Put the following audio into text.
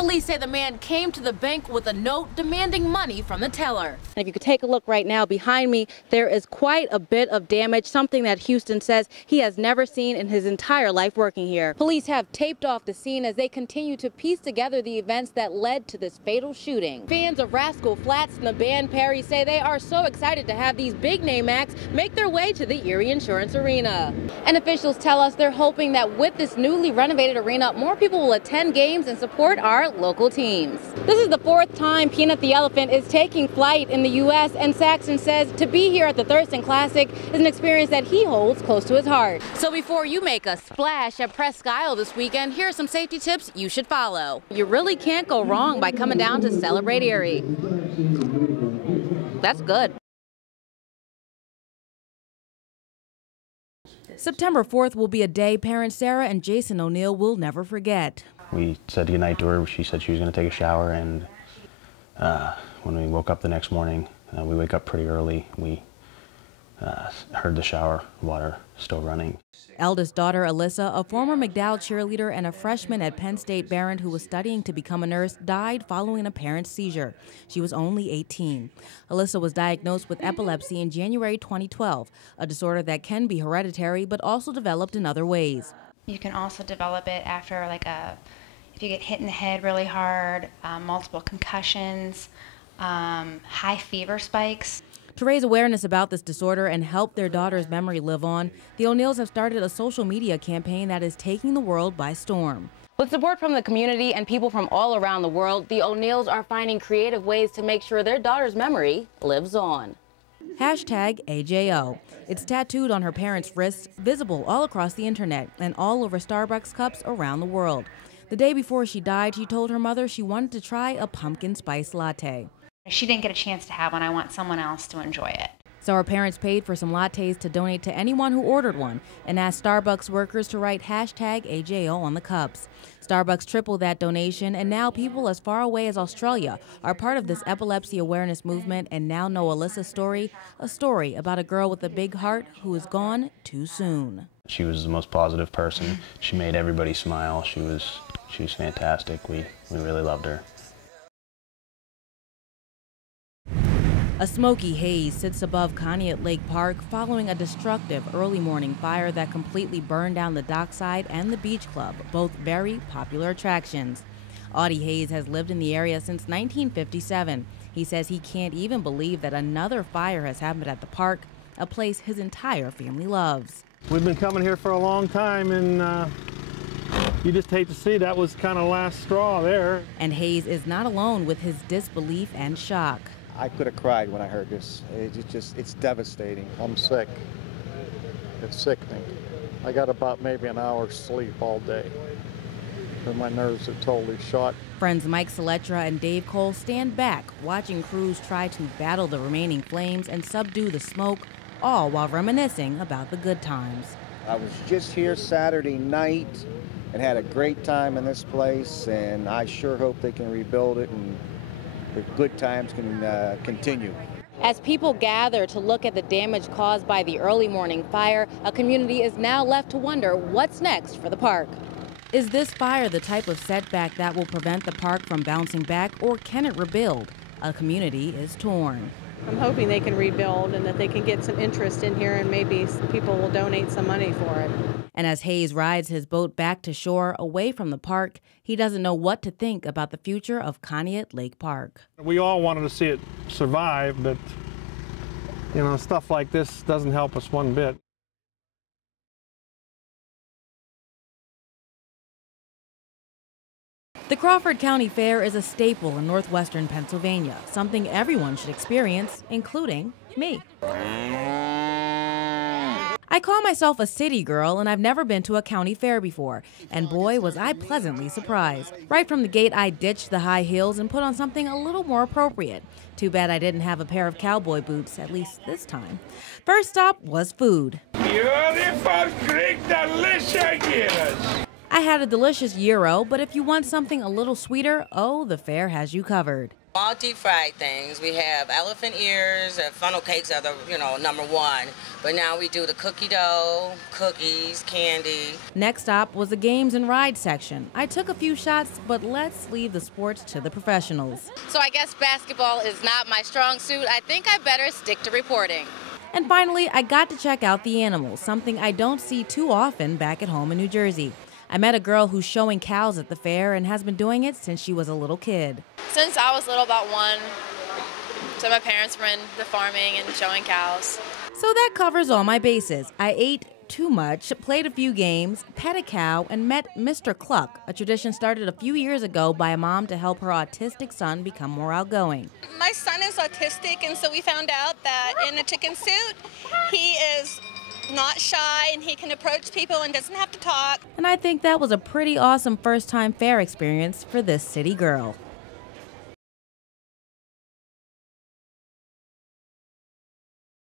Police say the man came to the bank with a note demanding money from the teller. And if you could take a look right now behind me, there is quite a bit of damage, something that Houston says he has never seen in his entire life working here. Police have taped off the scene as they continue to piece together the events that led to this fatal shooting. Fans of Rascal Flatts and the band Perry say they are so excited to have these big name acts make their way to the Erie Insurance Arena. And officials tell us they're hoping that with this newly renovated arena, more people will attend games and support our local teams. This is the fourth time Peanut the Elephant is taking flight in the U.S., and Saxon says to be here at the Thurston Classic is an experience that he holds close to his heart. So before you make a splash at Presque Isle this weekend, here are some safety tips you should follow. You really can't go wrong by coming down to celebrate Erie. That's good. September 4th will be a day parents Sarah and Jason O'Neill will never forget. We said goodnight to her. She said she was going to take a shower, and when we woke up the next morning, we wake up pretty early. We heard the shower water still running. Eldest daughter Alyssa, a former McDowell cheerleader and a freshman at Penn State Barron who was studying to become a nurse, died following a parent's seizure. She was only 18. Alyssa was diagnosed with epilepsy in January 2012, a disorder that can be hereditary but also developed in other ways. You can also develop it after if you get hit in the head really hard, multiple concussions, high fever spikes. To raise awareness about this disorder and help their daughter's memory live on, the O'Neills have started a social media campaign that is taking the world by storm. With support from the community and people from all around the world, the O'Neills are finding creative ways to make sure their daughter's memory lives on. #AJO. It's tattooed on her parents' wrists, visible all across the internet and all over Starbucks cups around the world. The day before she died, she told her mother she wanted to try a pumpkin spice latte. She didn't get a chance to have one. I want someone else to enjoy it. So her parents paid for some lattes to donate to anyone who ordered one and asked Starbucks workers to write #AJO on the cups. Starbucks tripled that donation, and now people as far away as Australia are part of this epilepsy awareness movement and now know Alyssa's story, a story about a girl with a big heart who is gone too soon. She was the most positive person. She made everybody smile. She was fantastic. We really loved her. A smoky haze sits above Conneaut Lake Park following a destructive early morning fire that completely burned down the dockside and the beach club, both very popular attractions. Audie Hayes has lived in the area since 1957. He says he can't even believe that another fire has happened at the park, a place his entire family loves. We've been coming here for a long time, and you just hate to see that was kind of last straw there. And Hayes is not alone with his disbelief and shock. I could have cried when I heard this. It's devastating. I'm sick. It's sickening. I got about maybe an hour's sleep all day, and my nerves are totally shot. Friends Mike Seletra and Dave Cole stand back, watching crews try to battle the remaining flames and subdue the smoke, all while reminiscing about the good times. I was just here Saturday night and had a great time in this place, and I sure hope they can rebuild it and the good times can continue. As people gather to look at the damage caused by the early morning fire, a community is now left to wonder what's next for the park. Is this fire the type of setback that will prevent the park from bouncing back, or can it rebuild? A community is torn. I'm hoping they can rebuild and that they can get some interest in here and maybe people will donate some money for it. And as Hayes rides his boat back to shore away from the park, he doesn't know what to think about the future of Conneaut Lake Park. We all wanted to see it survive, but stuff like this doesn't help us one bit. The Crawford County Fair is a staple in northwestern Pennsylvania, something everyone should experience, including me. I call myself a city girl, and I've never been to a county fair before, and boy was I pleasantly surprised. Right from the gate, I ditched the high heels and put on something a little more appropriate. Too bad I didn't have a pair of cowboy boots, at least this time. First stop was food. Beautiful, great, delicious. I had a delicious gyro, but if you want something a little sweeter, oh, the fair has you covered. All deep fried things. We have elephant ears, funnel cakes are the, #1. But now we do the cookie dough, cookies, candy. Next stop was the games and rides section. I took a few shots, but let's leave the sports to the professionals. So I guess basketball is not my strong suit. I think I better stick to reporting. And finally, I got to check out the animals, something I don't see too often back at home in New Jersey. I met a girl who's showing cows at the fair and has been doing it since she was a little kid. Since I was little, about 1. So my parents were in the farming and showing cows. So that covers all my bases. I ate too much, played a few games, pet a cow, and met Mr. Cluck, a tradition started a few years ago by a mom to help her autistic son become more outgoing. My son is autistic, and so we found out that in a chicken suit, he is not shy and he can approach people and doesn't have to talk. And I think that was a pretty awesome first-time fair experience for this city girl.